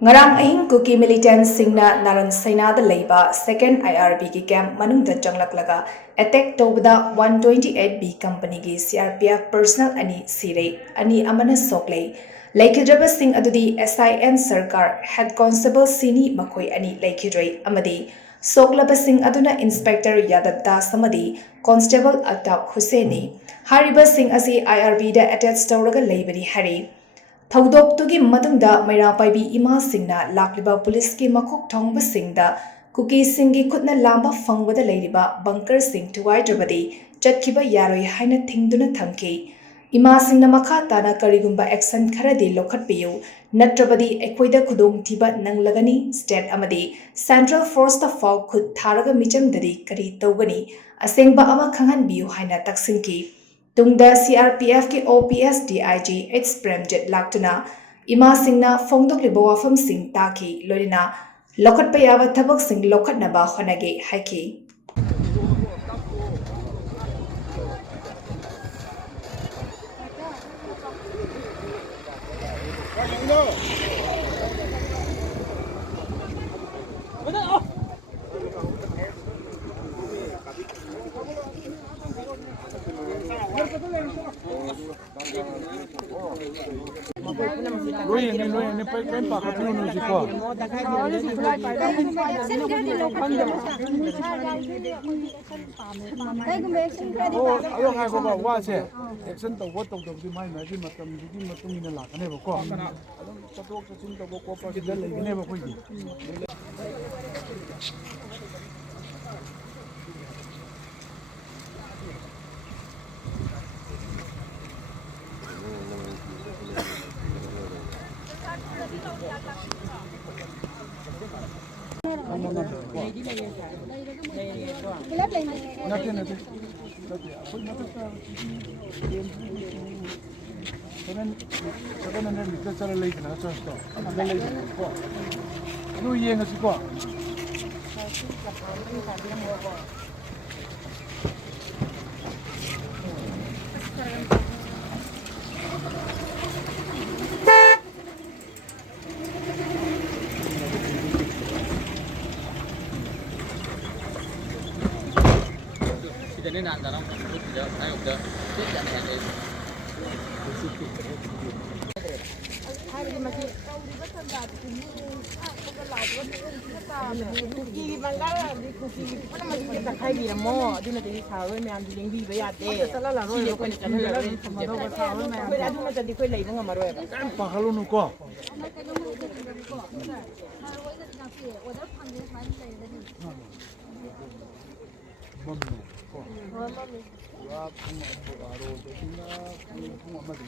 Ngarang ahing Kuki militant singna Naran Sainada Leiba second IRB ki camp manungda changlaklaga attack tobada 128B company ki CRPF personal ani sire ani amana soklei laikhidraba sing adudi SIN Sarkar head constable Sini Makhoi ani laikhidrei amadi soklaba sing aduna inspector Yadav Das amadi constable Atab Hussaini hariba sing asi IRB da attach tawraga leibani hari ꯊꯧꯗꯣꯛꯇꯨꯒꯤ ꯃꯇꯨꯡꯗ ꯃꯩꯔꯥꯄꯥꯏꯕꯤ ꯏꯃꯥꯁꯤꯡꯅ ꯂꯥꯛꯂꯤꯕ ꯄꯨꯂꯤꯁꯀꯤ ꯃꯀꯣꯛ ꯊꯣꯡꯕꯁꯤꯡꯗ ꯀꯨꯀꯤꯁꯤꯡꯒꯤ ꯈꯨꯠꯅ ꯂꯥꯝꯕ ꯐꯪꯕꯗ ꯂꯩꯔꯤꯕ ꯕꯪꯀꯔꯁꯤꯡ ꯊꯨꯒꯥꯏꯗ꯭ꯔꯕꯗꯤ ꯆꯠꯈꯤꯕ ꯌꯥꯔꯣꯏ ꯍꯥꯏꯅ ꯊꯤꯡꯗꯨꯅ ꯊꯝꯈꯤ꯫ ꯏꯃꯥꯁꯤꯡꯅ ꯃꯈꯥ ꯇꯥꯅ ꯀꯔꯤꯒꯨꯝꯕ ꯑꯦꯛꯁꯟ ꯈꯔꯗꯤ ꯂꯧꯈꯠꯄꯤꯌꯨ ꯅꯠꯇ꯭ꯔꯕꯗꯤ ꯑꯩꯈꯣꯏꯗ ꯈꯨꯗꯣꯡꯊꯤꯕ ꯅꯪꯂꯒꯅꯤ ꯁ꯭ꯇꯦꯠ ꯑꯃꯗꯤ ꯁꯦꯟꯇ꯭ꯔꯦꯜ ꯐꯣꯔꯁꯇ ꯐꯥꯎ ꯈꯨꯠ ꯊꯥꯔꯒ ꯃꯤꯆꯝꯗꯗꯤ ꯀꯔꯤ ꯇꯧꯒꯅꯤ ꯑꯁꯦꯡꯕ ꯑꯃ ꯈꯪꯍꯟꯕꯤꯌꯨ ꯍꯥꯏꯅ ꯇꯛꯁꯤꯟꯈꯤ꯫ ꯇꯨꯡꯗ CRPFꯀꯤ OPS DIG H Premjit ꯂꯥꯛꯇꯨꯅ ꯏꯃꯥꯁꯤꯡꯅ ꯐꯣꯡꯗꯣꯛꯂꯤꯕ ꯋꯥꯐꯝꯁꯤꯡ ꯇꯥꯈꯤ ꯂꯣꯏꯅꯅ ꯂꯧꯈꯠꯄ ꯌꯥꯕ ꯊꯕꯛꯁꯤꯡ ꯂꯧꯈꯠꯅꯕ ꯍꯣꯠꯅꯒꯦ ꯍꯥꯏꯈꯤ꯫ Loyene pai kai pa ka pinu si ko. Ayo ngai ko ba wa se. Action to what to di mai na di matam di matum ina la kane ba ko. Adam chatok chin to ko pa ki dal ne ba ko ji. Jadi nak dalam tidak saya udah tidak ada. Kuki bangala di kuki mana masih kita kai di mo di nanti sawe me am di lingbi be ate sala la roe ko ni kan la roe sama do sawe me ko adu na jadi ko lai nga maro e Pa halu nu ko. Mami ko. Wa kuma aro da ina kuma ma da